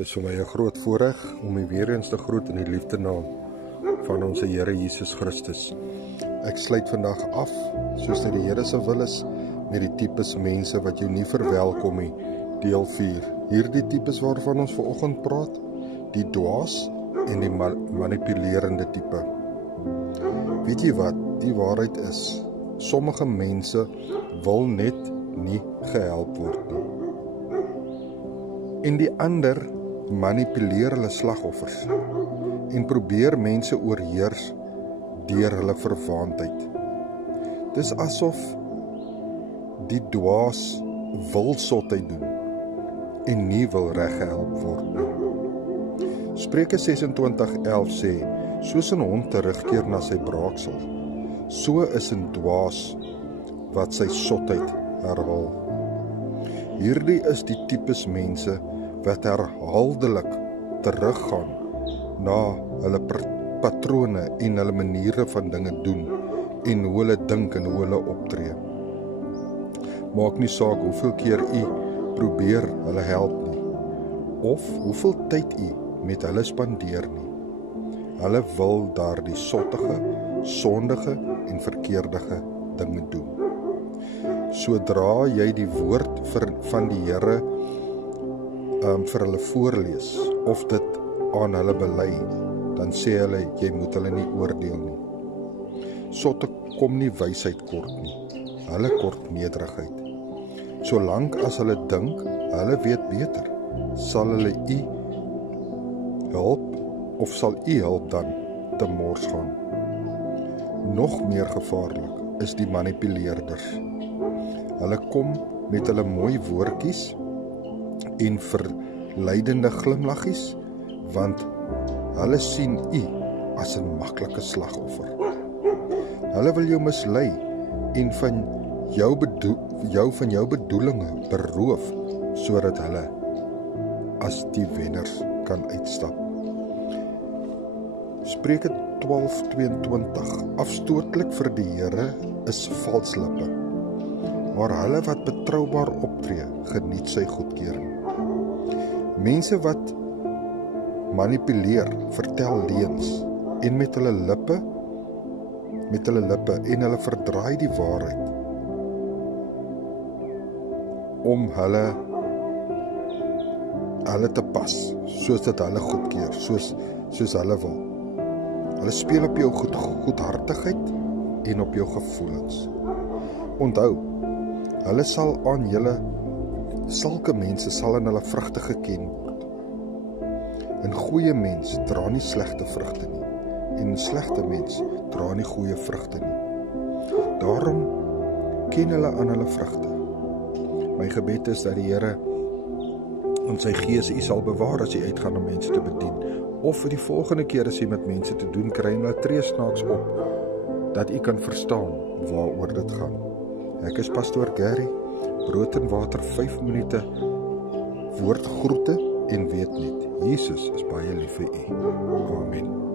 Dis vir my 'n groot voorreg om u weer eens te groet in die liefdenaam van ons Here Jesus Christus. Ek sluit vandag af, soos dit die Here se wil is, met die tipes mense wat jou nie verwelkom nie, deel 4. Hierdie tipes waarvan ons vanoggend praat, die dwaas en die manipulerende tipe. Weet jy wat? Die waarheid is, sommige mense wil net nie gehelp word nie. En die ander manipuleer hulle slagoffers en probeer mense oorheers deur hulle verwaandheid. Dis asof die dwaas wil sotheid doen en nie wil reggehelp word nie. Spreuke 26:11 sê, soos 'n hond terugkeer na sy braaksel, so is 'n dwaas wat sy sotheid herhaal. Hierdie is die tipes mense wat herhaaldelik teruggaan na hulle patrone en hulle maniere van dinge doen en hoe hulle dink en hoe hulle optree. Maak nie saak hoeveel keer u probeer hulle help nie, of hoeveel tyd u met hulle spandeer nie. Hulle wil daardie sottige, sondige en verkeerdige dinge doen. Sodra jy die woord van die Here vir hulle voorlees, of dit aan hulle bely, dan sê hulle, jy moet hulle nie oordeel nie. Sotte kom nie wysheid kort nie, hulle kort nederigheid. Solank as hulle dink, hulle weet beter, sal hulle u help, of sal u help dan te mors gaan. Nog meer gevaarlik is die manipuleerders. Hulle kom met hulle mooi woordjies en verleidende glimlaggies, want hulle sien u as 'n maklike slagoffer. Hulle wil jou mislei en van jou bedoelinge beroof, sodat hulle as die wenners kan uitstap. Spreuke 12:22 Afstootlik vir die Here is vals lippe, maar hulle wat betroubaar optree, geniet sy goedkeuring. Mense wat manipuleer, vertel leuns en met hulle lippe en hulle verdraai die waarheid om hulle te pas, soos dit hulle goedkeur, soos hulle wil. Hulle speel op jou goedhartigheid en op jou gevoelens. Onthou, hulle sal aan julle, sulke mense sal aan hulle vrugte geken word. 'n Goeie mens dra nie slegte vrugte nie, en 'n slegte mens dra nie goeie vrugte nie. Daarom ken hulle aan hulle vrugte. My gebed is dat die Here en sy Gees u sal bewaar as u uitgaan om mense te bedien, of vir die volgende keer as u met mense te doen kry, en laat tree snaaks op, dat u kan verstaan waaroor dit gaan. Ek is Pastoor Gary, brood en water 5 minute, woordgroete en weet net, Jesus is baie lief vir u. Amen.